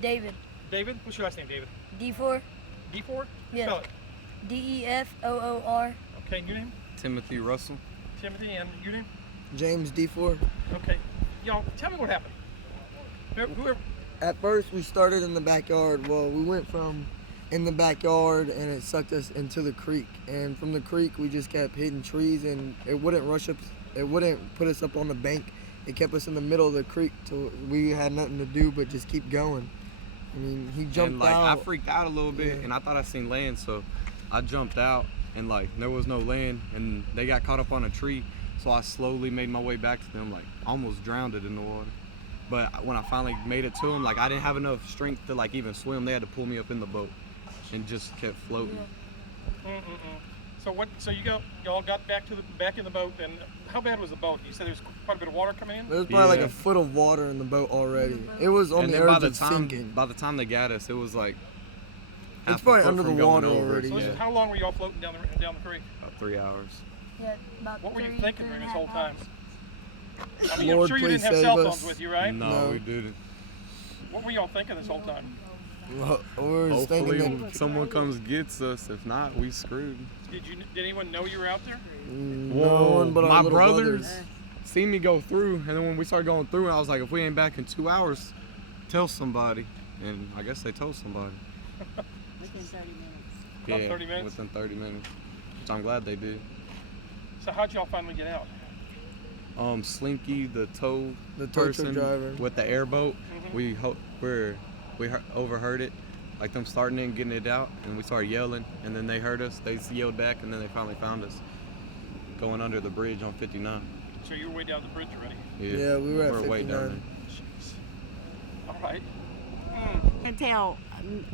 David. David? What's your last name, David? D4. D4? Yeah. Spell it. DEFOOR. Okay, and your name? Timothy Russell. Timothy, and your name? James D4. Okay. Y'all, tell me what happened. Whoever. At first, we started in the backyard. Well, we went from in the backyard, and it sucked us into the creek. And from the creek, we just kept hitting trees, and it wouldn't rush up. It wouldn't put us up on the bank. It kept us in the middle of the creek, so we had nothing to do but just keep going. I mean, he jumped and, like, out. I freaked out a little bit, and I thought I seen land, so I jumped out, and like there was no land, and they got caught up on a tree. So I slowly made my way back to them, like almost drowned it in the water. But when I finally made it to them, like I didn't have enough strength to like even swim. They had to pull me up in the boat, and just kept floating. So what? So y'all got back in the boat, and how bad was the boat? You said there was quite a bit of water coming in. There was probably like a foot of water in the boat already. It was on the edge of sinking. By the time they got us, it was like it's probably under the water already. So how long were y'all floating down the creek? About 3 hours. Yeah, about What were you 3 thinking during this whole time? hours. I mean, Lord, I'm sure you didn't have please cell save phones us. with you, right? No, we didn't. What were y'all thinking this whole time? Well, we were thinking Hopefully that someone comes gets us. If not, we screwed. Did anyone know you were out there? no one but our my little brothers seen me go through, and then when we started going through, I was like, if we ain't back in 2 hours, tell somebody. And I guess they told somebody. Within 30 minutes. About 30 minutes? Within 30 minutes, which I'm glad they did. So how'd y'all finally get out? Slinky, the tow truck person driver with the airboat, we overheard it, like them starting it and getting it out, and we started yelling, and then they heard us, they yelled back, and then they finally found us going under the bridge on 59. So you were way down the bridge already? Yeah, we were at way 59. down Jeez. All right. And tell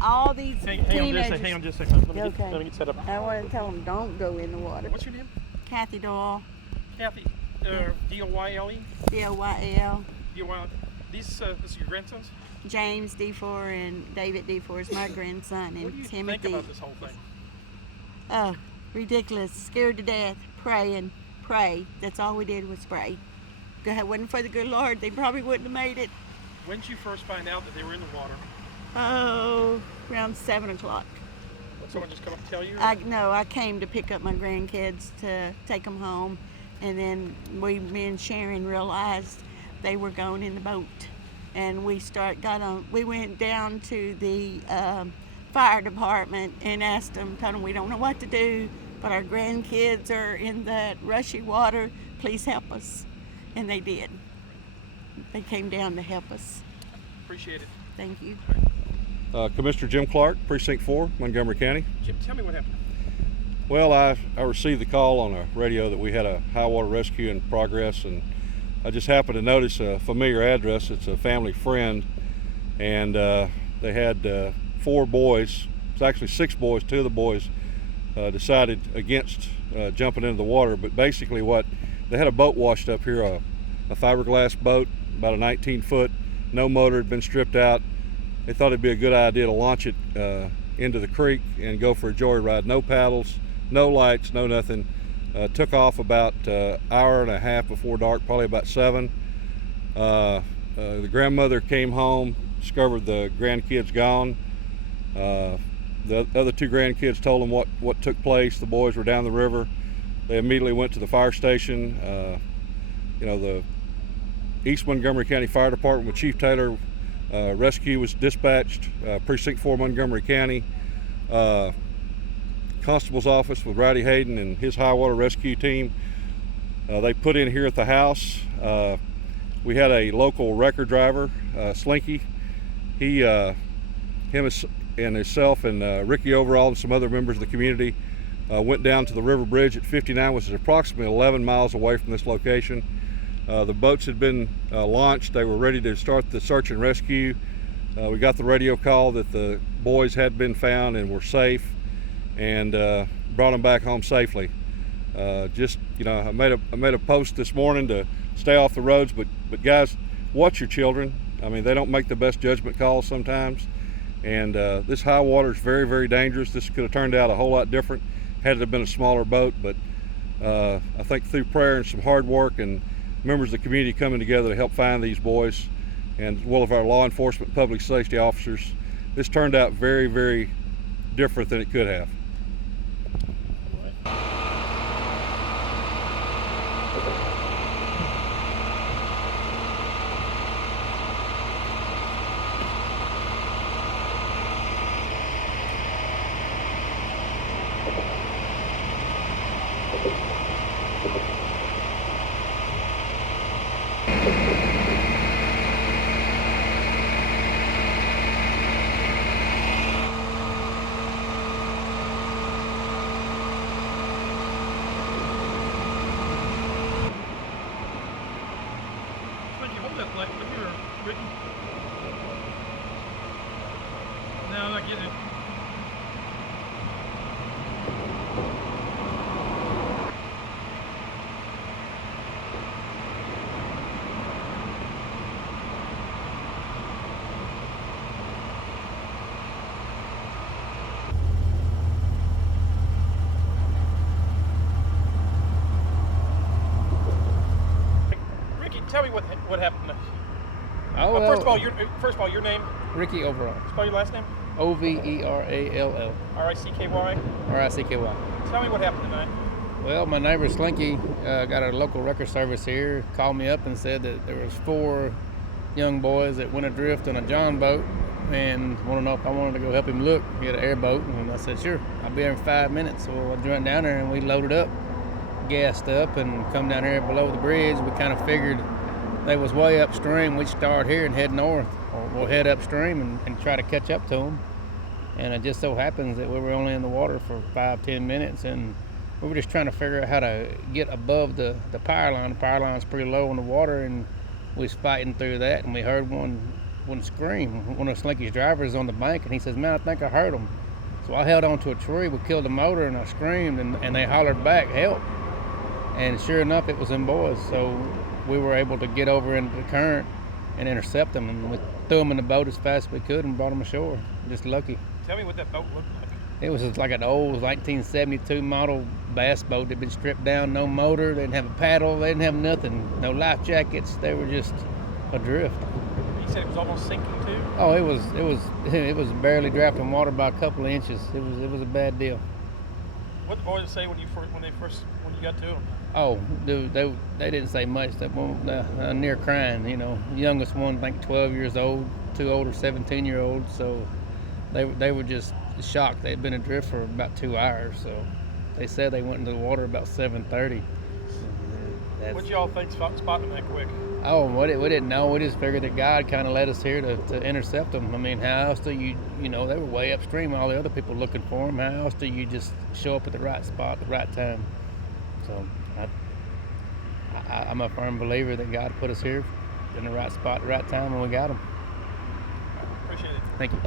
all these teenagers. Hang on just a second. Let me Okay. get set up. I want to tell them don't go in the water. What's your name? Kathy Doyle, Kathy. D-O-Y-L-E? D-O-Y-L. D-O-Y-L. This is your grandsons? James D4 and David D4 is my grandson, and What do you Timothy. think about this whole thing? Oh, ridiculous, scared to death, praying, pray. That's all we did was pray. If it wasn't for the good Lord, they probably wouldn't have made it. When did you first find out that they were in the water? Oh, around 7 o'clock. Did someone just come up and tell you? I came to pick up my grandkids to take them home, and then me and Sharon realized they were going in the boat, and we went down to the fire department and asked them, told them we don't know what to do, but our grandkids are in that rushy water, please help us. And they did. They came down to help us. Appreciate it. Thank you. Commissioner Jim Clark, Precinct 4, Montgomery County. Jim, tell me what happened. Well, I received the call on a radio that we had a high water rescue in progress, and I just happened to notice a familiar address. It's a family friend, and they had 4 boys. It's actually 6 boys. 2 of the boys decided against jumping into the water, but basically they had a boat washed up here, a fiberglass boat, about a 19-foot, no motor, had been stripped out. They thought it'd be a good idea to launch it into the creek and go for a joyride. No paddles, no lights, no nothing. Took off about an hour and a half before dark, probably about 7. The grandmother came home, discovered the grandkids gone. The other 2 grandkids told them what took place. The boys were down the river. They immediately went to the fire station. The East Montgomery County Fire Department with Chief Taylor, rescue was dispatched, Precinct 4 Montgomery County, Constables Office with Rowdy Hayden and his high water rescue team. They put in here at the house. We had a local wrecker driver, Slinky. Him and himself and Ricky Overall and some other members of the community went down to the river bridge at 59, which is approximately 11 miles away from this location. The boats had been launched. They were ready to start the search and rescue. We got the radio call that the boys had been found and were safe, and brought them back home safely. I made a post this morning to stay off the roads, but guys, watch your children. I mean, they don't make the best judgment calls sometimes, and this high water is very, very dangerous. This could have turned out a whole lot different had it have been a smaller boat, but I think through prayer and some hard work and members of the community coming together to help find these boys, and one of our law enforcement public safety officers. This turned out very, very different than it could have. Slinky, hold that light. Look here, Ricky. No, I'm not getting it. Ricky, tell me what happened. Oh, well, First of all, your name. Ricky Overall. Spell your last name. Overall. R-I-C-K-Y. R-I-C-K-Y. Tell me what happened tonight. Well, my neighbor Slinky got a local record service here, called me up and said that there was 4 young boys that went adrift on a John boat and wanted to know if I wanted to go help him look. He had an airboat, and I said, sure, I'll be there in 5 minutes. So I went down there and we loaded up, gassed up, and come down here below the bridge. We kind of figured they was way upstream. We'd start here and head north, or we'll head upstream and try to catch up to them. And it just so happens that we were only in the water for 5-10 minutes, and we were just trying to figure out how to get above the power line. The power line's pretty low in the water, and we was fighting through that, and we heard one scream. One of Slinky's drivers on the bank, and he says, man, I think I heard him. So I held onto a tree. We killed the motor, and I screamed, and they hollered back, help. And sure enough, it was them boys. So we were able to get over into the current and intercept them, and we threw them in the boat as fast as we could and brought them ashore. Just lucky. Tell me what that boat looked like. It was like an old 1972 model bass boat that had been stripped down, no motor, they didn't have a paddle, they didn't have nothing, no life jackets, they were just adrift. You said it was almost sinking too? Oh, it was barely drafting water by a couple of inches. It was a bad deal. What did the boys say when you got to them? Oh, dude, they didn't say much. They were near crying, you know. The youngest one, I think 12 years old, 2 older 17-year-olds, so they were just shocked. They had been adrift for about 2 hours, so they said they went into the water about 7:30. What y'all think spotting them that quick? Oh, we didn't know. We just figured that God kind of led us here to intercept them. I mean, how else do you know, they were way upstream, all the other people looking for them. How else do you just show up at the right spot at the right time? So I'm a firm believer that God put us here in the right spot at the right time, and we got them. Appreciate it. Thank you.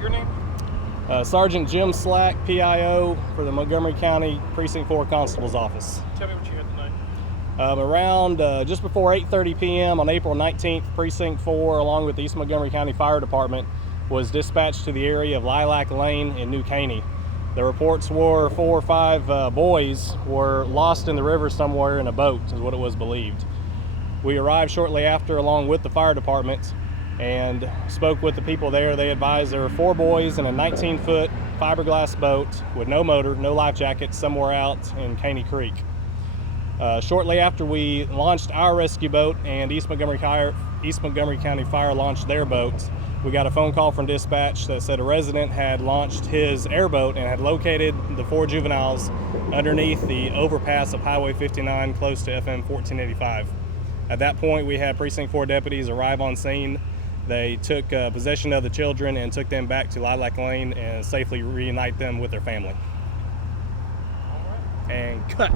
Your name? Sgt.Slack, PIO for the Montgomery County Precinct 4 Constables Office. Tell me what you had tonight. Around just before 8:30 p.m. on April 19th, Precinct 4, along with the East Montgomery County Fire Department, was dispatched to the area of Lilac Lane in New Caney. The reports were 4 or 5 boys were lost in the river somewhere in a boat, is what it was believed. We arrived shortly after along with the fire department and spoke with the people there. They advised there were 4 boys in a 19-foot fiberglass boat with no motor, no life jackets, somewhere out in Caney Creek. Shortly after we launched our rescue boat and East Montgomery County Fire launched their boats, we got a phone call from dispatch that said a resident had launched his airboat and had located the 4 juveniles underneath the overpass of Highway 59 close to FM 1485. At that point, we had Precinct 4 deputies arrive on scene. They took possession of the children and took them back to Lilac Lane and safely reunite them with their family. And cut.